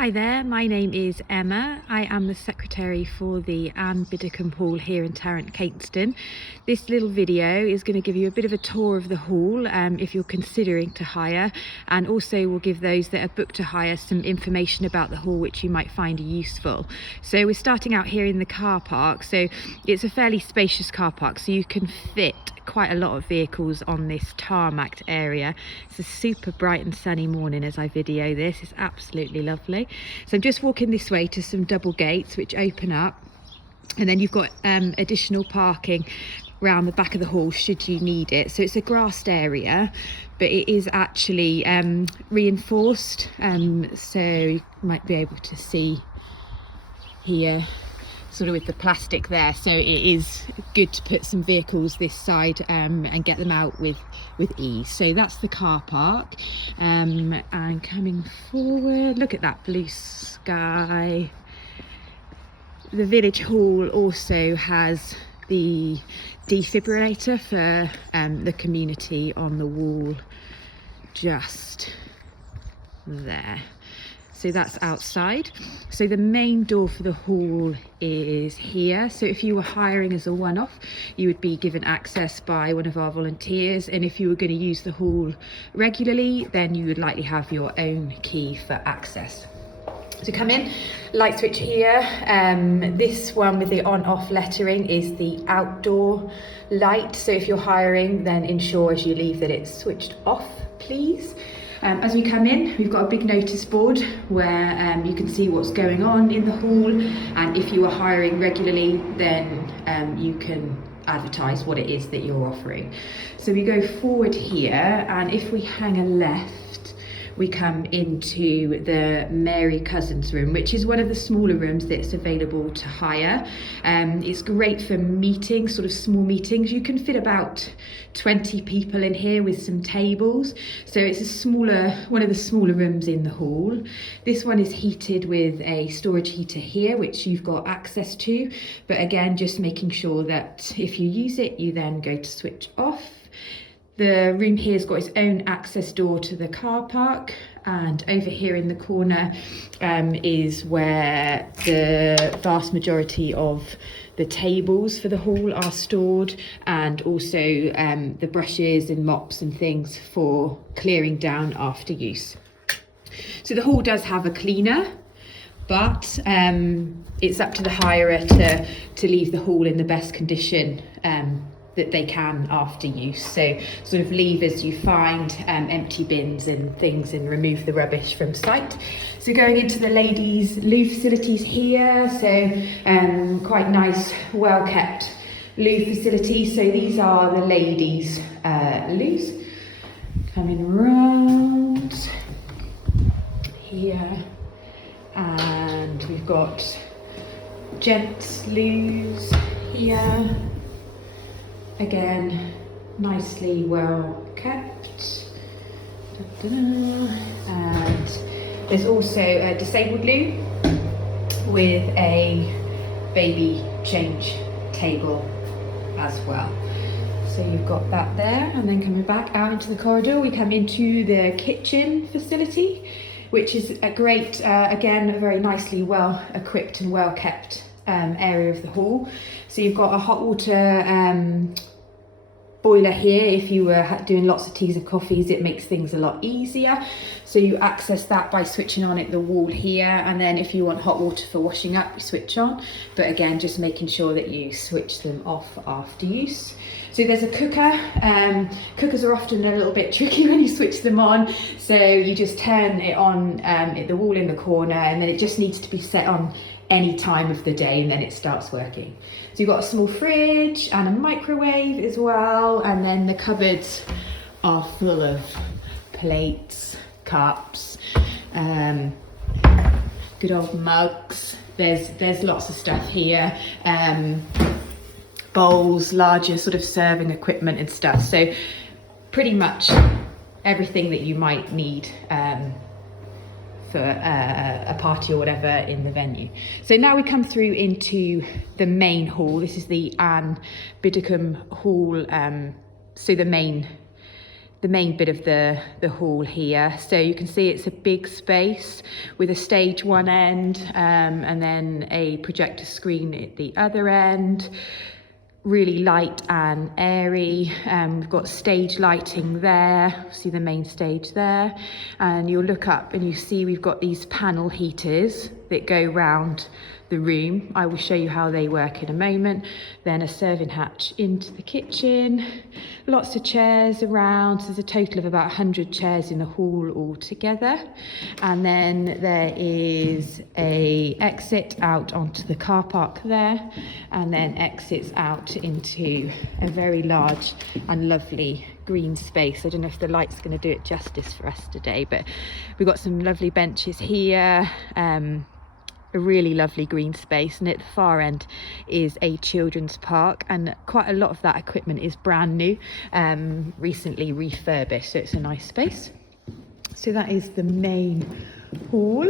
Hi there, my name is Emma. I am the secretary for the Biddlecombe Hall here in Tarrant, Cateston. This little video is going to give you a bit of a tour of the hall if you're considering to hire, and also will give those that are booked to hire some information about the hall which you might find useful. So we're starting out here in the car park. So it's a fairly spacious car park, so you can fit quite a lot of vehicles on this tarmacked area. It's a super bright and sunny morning as I video this. It's absolutely lovely. So I'm just walking this way to some double gates which open up, and then you've got additional parking around the back of the hall should you need it. So it's a grassed area, but it is actually reinforced, so you might be able to see here sort of with the plastic there, so it is good to put some vehicles this side and get them out with ease. So that's the car park, and coming forward, look at that blue sky. The village hall also has the defibrillator for the community on the wall just there. So that's outside. So the main door for the hall is here. So if you were hiring as a one-off, you would be given access by one of our volunteers. And if you were going to use the hall regularly, then you would likely have your own key for access. So come in, light switch here. This one with the on-off lettering is the outdoor light. So if you're hiring, then ensure as you leave that it's switched off, please. As we come in, we've got a big notice board where you can see what's going on in the hall, and if you are hiring regularly, then you can advertise what it is that you're offering. So we go forward here, and if we hang a left, we come into the Mary Cousins room, which is one of the smaller rooms that's available to hire. It's great for meetings, sort of small meetings. You can fit about 20 people in here with some tables. So it's a smaller, one of the smaller rooms in the hall. This one is heated with a storage heater here, which you've got access to. But again, just making sure that if you use it, you then go to switch off. The room here has got its own access door to the car park, and over here in the corner is where the vast majority of the tables for the hall are stored, and also the brushes and mops and things for clearing down after use. So the hall does have a cleaner, but it's up to the hirer to leave the hall in the best condition that they can after use. So sort of leave as you find empty bins and things, and remove the rubbish from site. So going into the ladies' loo facilities here, so quite nice, well kept loo facilities. So these are the ladies' loos. Coming round here, and we've got gents' loos here. Again, nicely well kept. And there's also a disabled loo with a baby change table as well. So you've got that there, and then coming back out into the corridor, we come into the kitchen facility, which is a great, again, a very nicely well equipped and well kept area of the hall. So you've got a hot water boiler here. If you were doing lots of teas and coffees, it makes things a lot easier. So you access that by switching on at the wall here, and then if you want hot water for washing up, you switch on. But again, just making sure that you switch them off after use. So there's a cooker. Cookers are often a little bit tricky when you switch them on. So you just turn it on at the wall in the corner, and then it just needs to be set on any time of the day, and then it starts working. So you've got a small fridge and a microwave as well, and then the cupboards are full of plates, cups, good old mugs. There's lots of stuff here, bowls, larger sort of serving equipment and stuff. So pretty much everything that you might need for a party or whatever in the venue. So now we come through into the main hall. This is the Biddlecombe Hall, so the main the main bit of the hall here. So you can see it's a big space with a stage one end, and then a projector screen at the other end. Really light and airy. We've got stage lighting there, see the main stage there, and you'll look up and you see we've got these panel heaters that go round the room. I will show you how they work in a moment. Then a serving hatch into the kitchen, lots of chairs around. So there's a total of about 100 chairs in the hall altogether, and then there is a exit out onto the car park there, and then exits out into a very large and lovely green space. I don't know if the light's going to do it justice for us today, but we've got some lovely benches here, a really lovely green space, and at the far end is a children's park, and quite a lot of that equipment is brand new, recently refurbished, so it's a nice space. So that is the main hall.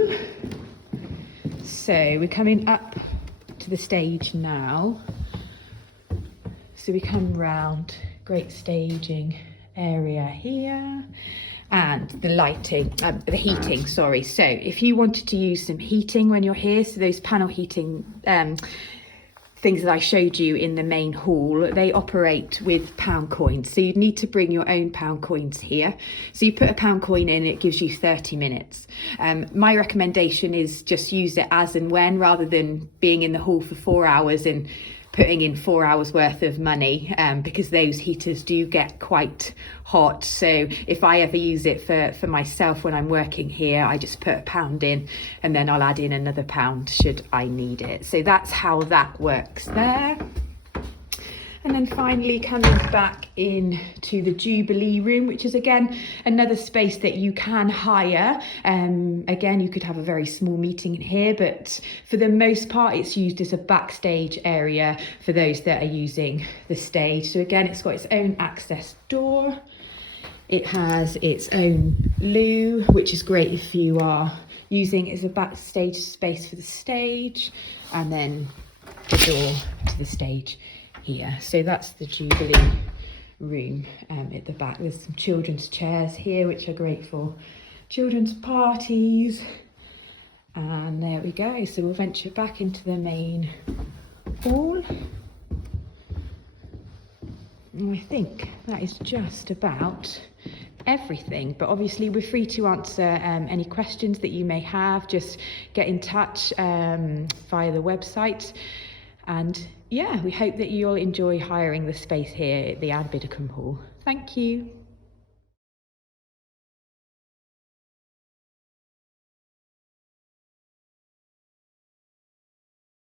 So we're coming up to the stage now. So we come round, great staging area here, and the lighting, the heating, sorry. So if you wanted to use some heating when you're here, so those panel heating things that I showed you in the main hall, they operate with pound coins. So you'd need to bring your own pound coins here. So you put a pound coin in, it gives you 30 minutes. My recommendation is just use it as and when, rather than being in the hall for 4 hours and putting in 4 hours worth of money, because those heaters do get quite hot. So if I ever use it for myself when I'm working here, I just put a pound in and then I'll add in another pound should I need it. So that's how that works there. And then finally coming back into the Jubilee room, which is again another space that you can hire. Again, you could have a very small meeting in here, but for the most part it's used as a backstage area for those that are using the stage. So again, it's got its own access door. It has its own loo, which is great if you are using it as a backstage space for the stage, and then the door to the stage here. So that's the Jubilee room at the back. There's some children's chairs here, which are great for children's parties. And there we go. So we'll venture back into the main hall. And I think that is just about everything, but obviously we're free to answer any questions that you may have. Just get in touch via the website. And yeah, we hope that you'll enjoy hiring the space here at the Biddlecombe Hall. Thank you.